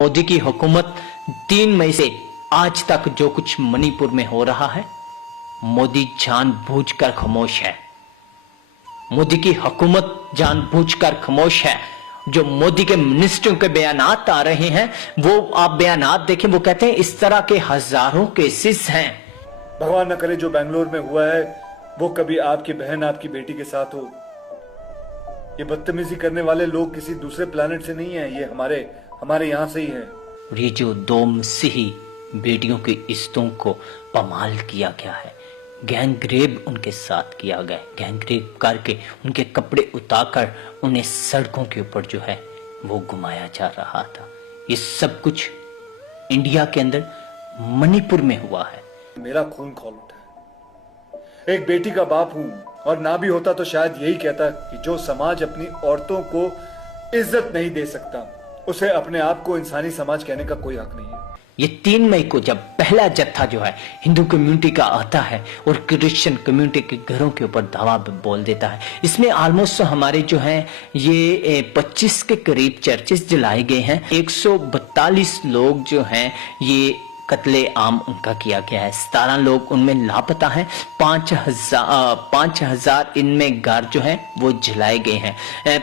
मोदी की हुकूमत 3 मई से आज तक जो कुछ मणिपुर में हो रहा है, मोदी जानबूझकर खामोश है। मोदी की हुकूमत जानबूझकर खामोश है। जो मोदी के मिनिस्टरों के बयानात आ रहे हैं, वो आप बयानात देखें, वो कहते हैं इस तरह के हजारों केसेस हैं। भगवान न करे जो बेंगलोर में हुआ है वो कभी आपकी बहन आपकी बेटी के साथ हो। ये बदतमीजी करने वाले लोग किसी दूसरे प्लेनेट से नहीं है, ये हमारे यहाँ से ही है। ये जो 2 मसीही बेटियों की इज्जतों को पमाल किया गया है, गैंगरेप उनके साथ किया गया, गैंगरेप करके उनके कपड़े उतारकर उन्हें सड़कों के ऊपर जो है वो घुमाया जा रहा था। ये सब कुछ इंडिया के अंदर मणिपुर में हुआ है। मेरा खून खौल उठा है। एक बेटी का बाप हूं, और ना भी होता तो शायद यही कहता कि जो समाज अपनी औरतों को इज्जत नहीं दे सकता, उसे अपने आप को इंसानी समाज कहने का कोई हक नहीं है। ये 3 मई को जब पहला जत्था जो है हिंदू कम्युनिटी का आता है और क्रिश्चियन कम्युनिटी के घरों के ऊपर धावा बोल देता है, इसमें ऑलमोस्ट हमारे जो है ये 25 के करीब चर्चेस जलाए गए हैं। 142 लोग जो हैं ये कत्ले आम उनका किया गया है। 17 लोग उनमें लापता हैं। 5,000 इनमें घर जो है वो जलाए गए हैं।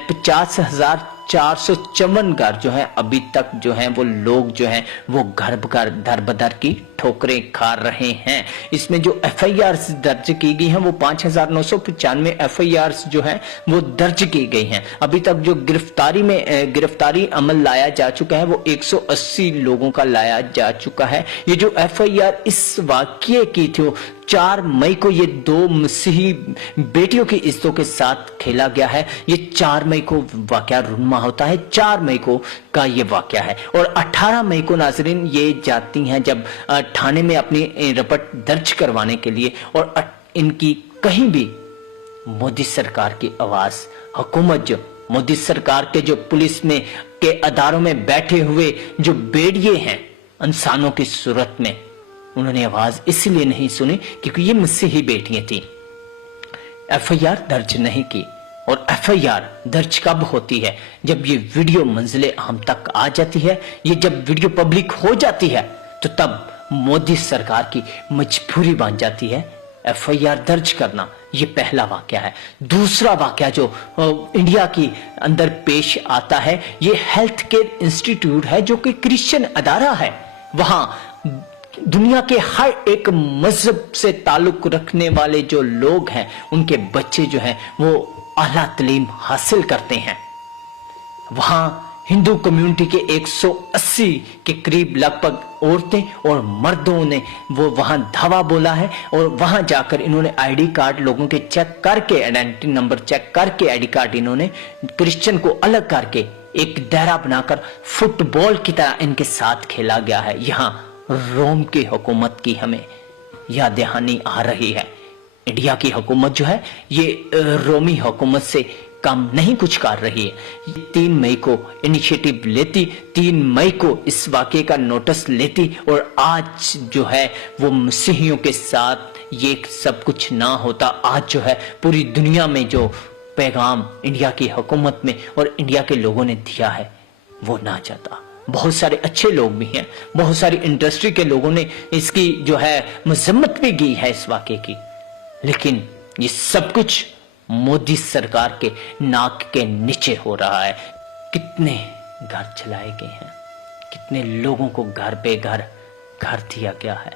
50,454 घर जो है अभी तक जो है वो लोग जो है वो घर दर बदर की ठोकरें खा रहे हैं। इसमें जो FIR दर्ज की गई हैं वो 5,995 FIR जो है वो दर्ज की गई हैं। अभी तक जो गिरफ्तारी अमल लाया जा चुका है वो 180 लोगों का लाया जा चुका है। ये जो FIR इस वाकये की थी 4 मई को ये 2 मसीही बेटियों की इज्जतों के साथ खेला गया है। ये 4 मई को वाकया रुनमा होता है, 4 मई को का ये वाकया है। और 18 मई को नाजरीन ये जाती हैं जब थाने में अपनी रिपोर्ट दर्ज करवाने के लिए, और इनकी कहीं भी मोदी सरकार की आवाज, हुकूमत जो मोदी सरकार के जो पुलिस में के अदारों में बैठे हुए जो बेड़िए हैं इंसानों की सूरत में, उन्होंने आवाज इसलिए नहीं सुनी क्योंकि ये मसीही बेटियां थी। FIR दर्ज नहीं की। और FIR दर्ज कब होती है? जब ये वीडियो मंजिले आम तक आ जाती है, ये जब वीडियो पब्लिक हो जाती है, तो तब मोदी सरकार की मजबूरी बन जाती है FIR दर्ज करना। ये पहला वाकया है। दूसरा वाकया जो इंडिया के अंदर पेश आता है, ये हेल्थ केयर इंस्टीट्यूट है जो कि क्रिश्चियन अदारा है। वहां दुनिया के हर एक मजहब से ताल्लुक रखने वाले जो लोग हैं, उनके बच्चे जो हैं वो आला तालीम हासिल करते हैं। वहां हिंदू कम्युनिटी के 180 के करीब लगभग औरतें और मर्दों ने वो वहां धावा बोला है, और वहां जाकर इन्होंने ID कार्ड लोगों के चेक करके, आइडेंटिटी नंबर चेक करके ID कार्ड इन्होंने क्रिश्चियन को अलग करके एक दायरा बनाकर फुटबॉल की तरह इनके साथ खेला गया है। यहाँ रोम की हुकूमत की हमें याद दहानी आ रही है। इंडिया की हुकूमत जो है ये रोमी हुकूमत से कम नहीं कुछ कर रही है। 3 मई को इनिशिएटिव लेती, 3 मई को इस वाकये का नोटिस लेती, और आज जो है वो मसीहियों के साथ ये सब कुछ ना होता। आज जो है पूरी दुनिया में जो पैगाम इंडिया की हुकूमत में और इंडिया के लोगों ने दिया है वो ना जाता। बहुत सारे अच्छे लोग भी हैं, बहुत सारी इंडस्ट्री के लोगों ने इसकी जो है मजम्मत भी की है इस वाकये की, लेकिन ये सब कुछ मोदी सरकार के नाक के नीचे हो रहा है। कितने घर जलाए गए हैं, कितने लोगों को घर पे घर दिया गया है,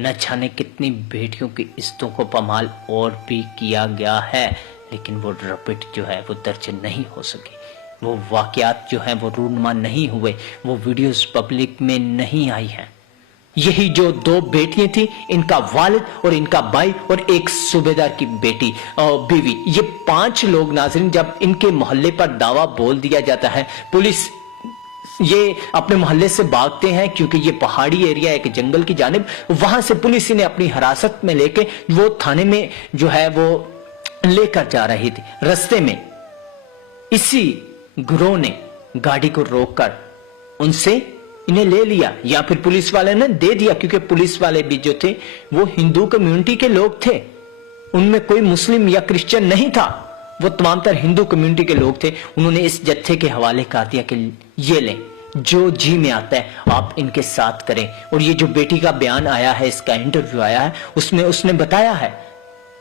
न जाने कितनी बेटियों की इज्जतों को पमाल और भी किया गया है, लेकिन वो रिपोर्ट जो है वो दर्ज नहीं हो सकी। वो वाकयात जो हैं वो रूनमा नहीं हुए, वो वीडियोस पब्लिक में नहीं आई हैं। यही जो 2 बेटियां थी, इनका वालिद और इनका भाई और एक सूबेदार की बेटी और बीवी, ये 5 लोग नाज़रीन जब इनके मोहल्ले पर दावा बोल दिया जाता है, पुलिस ये अपने मोहल्ले से भागते हैं क्योंकि ये पहाड़ी एरिया एक जंगल की जानिब, वहां से पुलिस इन्हें अपनी हिरासत में लेके वो थाने में जो है वो लेकर जा रही थी। रास्ते में इसी गिरोह ने गाड़ी को रोककर उनसे इन्हें ले लिया, या फिर पुलिस वाले ने दे दिया, क्योंकि पुलिस वाले भी जो थे वो हिंदू कम्युनिटी के लोग थे, उनमें कोई मुस्लिम या क्रिश्चियन नहीं था, वो तमाम तर हिंदू कम्युनिटी के लोग थे। उन्होंने इस जत्थे के हवाले कर दिया कि ये लें, जो जी में आता है आप इनके साथ करें। और ये जो बेटी का बयान आया है, इसका इंटरव्यू आया है, उसमें उसने बताया है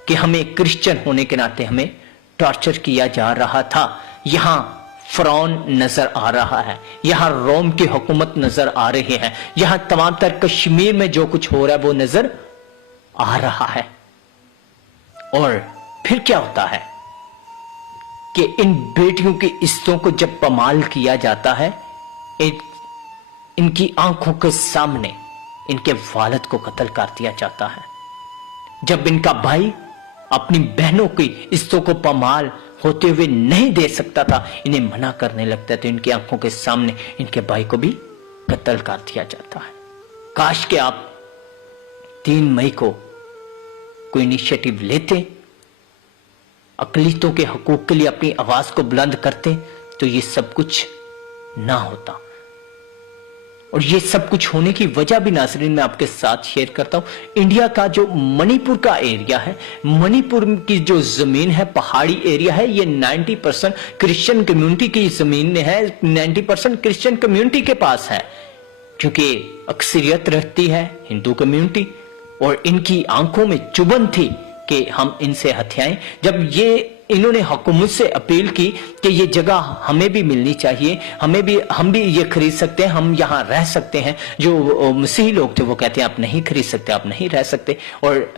कि हमें क्रिश्चियन होने के नाते हमें टॉर्चर किया जा रहा था। यहां फरौन नजर आ रहा है, यहां रोम की हुकूमत नजर आ रही है, यहां तमाम तर कश्मीर में जो कुछ हो रहा है वो नजर आ रहा है। और फिर क्या होता है कि इन बेटियों की इज्जतों को जब पमाल किया जाता है, इनकी आंखों के सामने इनके वालिद को कत्ल कर दिया जाता है। जब इनका भाई अपनी बहनों की इज्जतों को पमाल होते हुए नहीं दे सकता था, इन्हें मना करने लगता है, तो इनकी आंखों के सामने इनके भाई को भी कत्ल कर दिया जाता है। काश के आप 3 मई को कोई इनिशिएटिव लेते, अकलीतों के हकूक के लिए अपनी आवाज को बुलंद करते, तो ये सब कुछ ना होता। और ये सब कुछ होने की वजह भी नाज़रीन मैं आपके साथ शेयर करता हूं। इंडिया का जो मणिपुर का एरिया है, मणिपुर की जो जमीन है, पहाड़ी एरिया है, ये 90% क्रिश्चियन कम्युनिटी की जमीन है, 90% क्रिश्चियन कम्युनिटी के पास है, क्योंकि अक्सरियत रहती है हिंदू कम्युनिटी। और इनकी आंखों में चुभन थी कि हम इनसे हथियाएं। जब ये इन्होंने हुकूमत से अपील की कि ये जगह हमें भी मिलनी चाहिए, हम भी ये खरीद सकते हैं, हम यहाँ रह सकते हैं, जो मसीही लोग थे वो कहते हैं आप नहीं खरीद सकते, आप नहीं रह सकते। और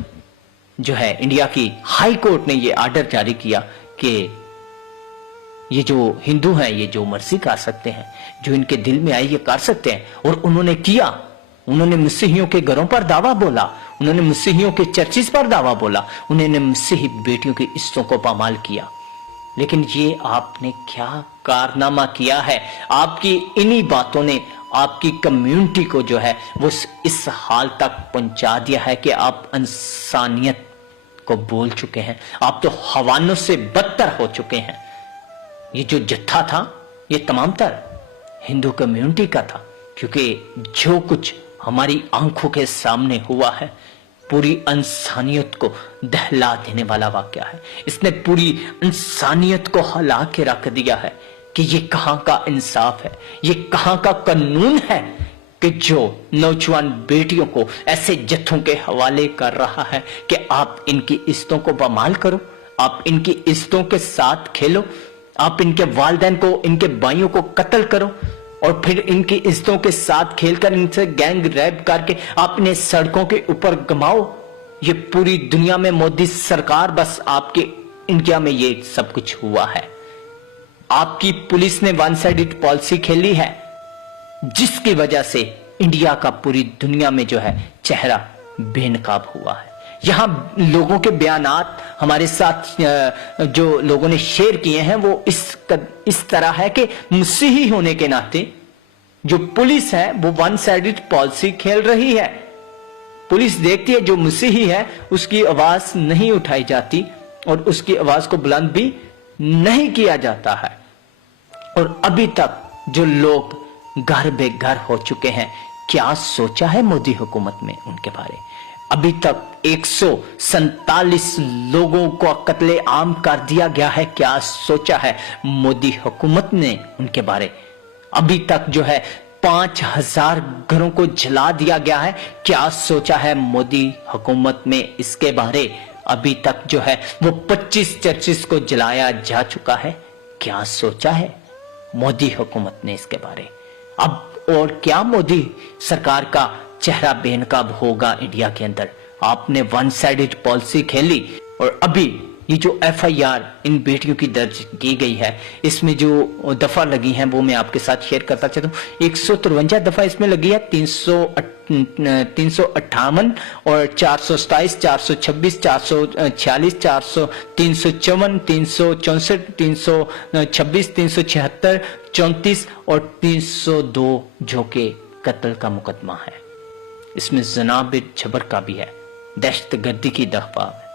जो है इंडिया की हाई कोर्ट ने ये आर्डर जारी किया कि ये जो हिंदू हैं ये जो मर्जी कर सकते हैं, जो इनके दिल में आए ये कर सकते हैं। और उन्होंने किया, उन्होंने मसीहियों के घरों पर दावा बोला, उन्होंने मसीहियों के चर्चिस पर दावा बोला, उन्होंने मसीही बेटियों की इज्जतों को पामाल किया। लेकिन ये आपने क्या कारनामा किया है? आपकी इन्हीं बातों ने आपकी कम्युनिटी को जो है वो इस हाल तक पहुंचा दिया है कि आप इंसानियत को भूल चुके हैं, आप तो हवानों से बदतर हो चुके हैं। ये जो जत्था था ये तमाम तर हिंदू कम्युनिटी का था, क्योंकि जो कुछ हमारी आंखों के सामने हुआ है पूरी इंसानियत को दहला देने वाला वाकया है। इसने पूरी इंसानियत को हिला के रख दिया है कि ये कहां का इंसाफ है, ये कहां का कानून है कि जो नौजवान बेटियों को ऐसे जत्थों के हवाले कर रहा है कि आप इनकी इज्जतों को बमाल करो, आप इनकी इज्जतों के साथ खेलो, आप इनके वालिदैन को, इनके भाइयों को कत्ल करो और फिर इनकी इज्जतों के साथ खेलकर इनसे गैंग रैप करके आप इन्हें सड़कों के ऊपर गमाओ। ये पूरी दुनिया में मोदी सरकार, बस आपके इंडिया में ये सब कुछ हुआ है। आपकी पुलिस ने वन साइडेड पॉलिसी खेली है, जिसकी वजह से इंडिया का पूरी दुनिया में जो है चेहरा बेनकाब हुआ है। यहां लोगों के बयानात हमारे साथ जो लोगों ने शेयर किए हैं वो इस तरह है कि मसीही होने के नाते जो पुलिस है वो वन साइडेड पॉलिसी खेल रही है। पुलिस देखती है जो मसीही है उसकी आवाज नहीं उठाई जाती और उसकी आवाज को बुलंद भी नहीं किया जाता है। और अभी तक जो लोग घर बेघर हो चुके हैं, क्या सोचा है मोदी हुकूमत में उनके बारे? अभी तक 147 लोगों को कत्ले आम कर दिया गया है, क्या सोचा है मोदी हुकूमत ने उनके बारे? अभी तक जो है 5000 घरों को जला दिया गया है, क्या सोचा है मोदी हुकूमत में इसके बारे? अभी तक जो है वो 25 चर्चिस को जलाया जा चुका है, क्या सोचा है मोदी हुकूमत ने इसके बारे? अब और क्या मोदी सरकार का चेहरा बेनकाब होगा इंडिया के अंदर? आपने वन साइडेड पॉलिसी खेली और अभी ये जो FIR इन बेटियों की दर्ज की गई है, इसमें जो दफा लगी हैं वो मैं आपके साथ शेयर करता चाहता हूँ। 153 दफा इसमें लगी है, 358 और 427, 426, 446, 354, 364, 326, 376, 34 और 302 जो के कत्ल का मुकदमा है। इसमें जनाब छबर का भी है, दहशतगर्दी की दफा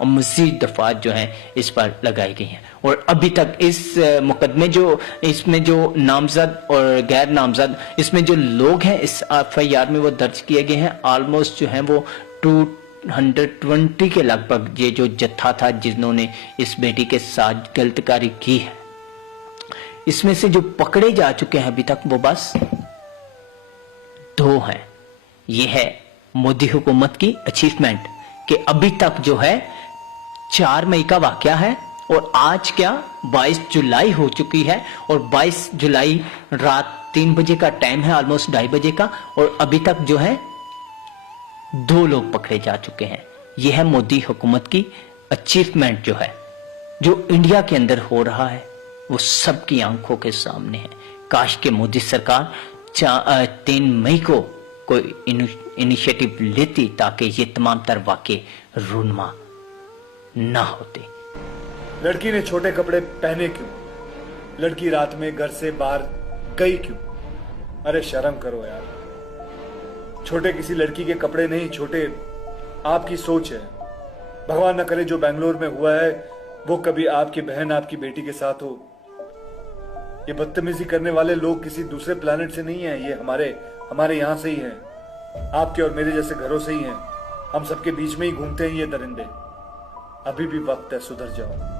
और मजीद दफात जो हैं इस पर लगाई गई हैं। और अभी तक इस मुकदमे जो इसमें जो नामजद और गैर नामजद इसमें जो लोग हैं इस FIR में वो दर्ज किए गए हैं, ऑलमोस्ट जो हैं वो 220 के लगभग ये जो जत्था था जिन्होंने इस बेटी के साथ गलतकारी की है। इसमें से जो पकड़े जा चुके हैं अभी तक वो बस 2 हैं। ये है मोदी हुकूमत की अचीवमेंट कि अभी तक जो है 4 मई का वाकया है और आज क्या 22 जुलाई हो चुकी है और 22 जुलाई रात 3 बजे का टाइम है, ऑलमोस्ट 2:30 बजे का, और अभी तक जो है 2 लोग पकड़े जा चुके हैं। यह है मोदी हुकूमत की अचीवमेंट जो है, जो इंडिया के अंदर हो रहा है वो सबकी आंखों के सामने है। काश के मोदी सरकार 3 मई को कोई इनिशिएटिव लेती ताकि ये तमाम तर वाक़े रूनमा ना होते। लड़की ने छोटे कपड़े पहने क्यों? लड़की रात में घर से बाहर गई क्यों? अरे शर्म करो यार। छोटे किसी लड़की के कपड़े नहीं, छोटे आपकी सोच है। भगवान न करे जो बेंगलोर में हुआ है वो कभी आपकी बहन, आपकी बेटी के साथ हो। ये बदतमीजी करने वाले लोग किसी दूसरे प्लेनेट से नहीं है, ये हमारे यहां से ही हैं। आपके और मेरे जैसे घरों से ही हैं। हम सबके बीच में ही घूमते हैं ये दरिंदे। अभी भी वक्त है, सुधर जाओ।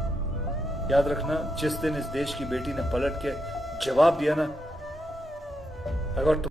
याद रखना, जिस दिन इस देश की बेटी ने पलट के जवाब दिया ना, अगर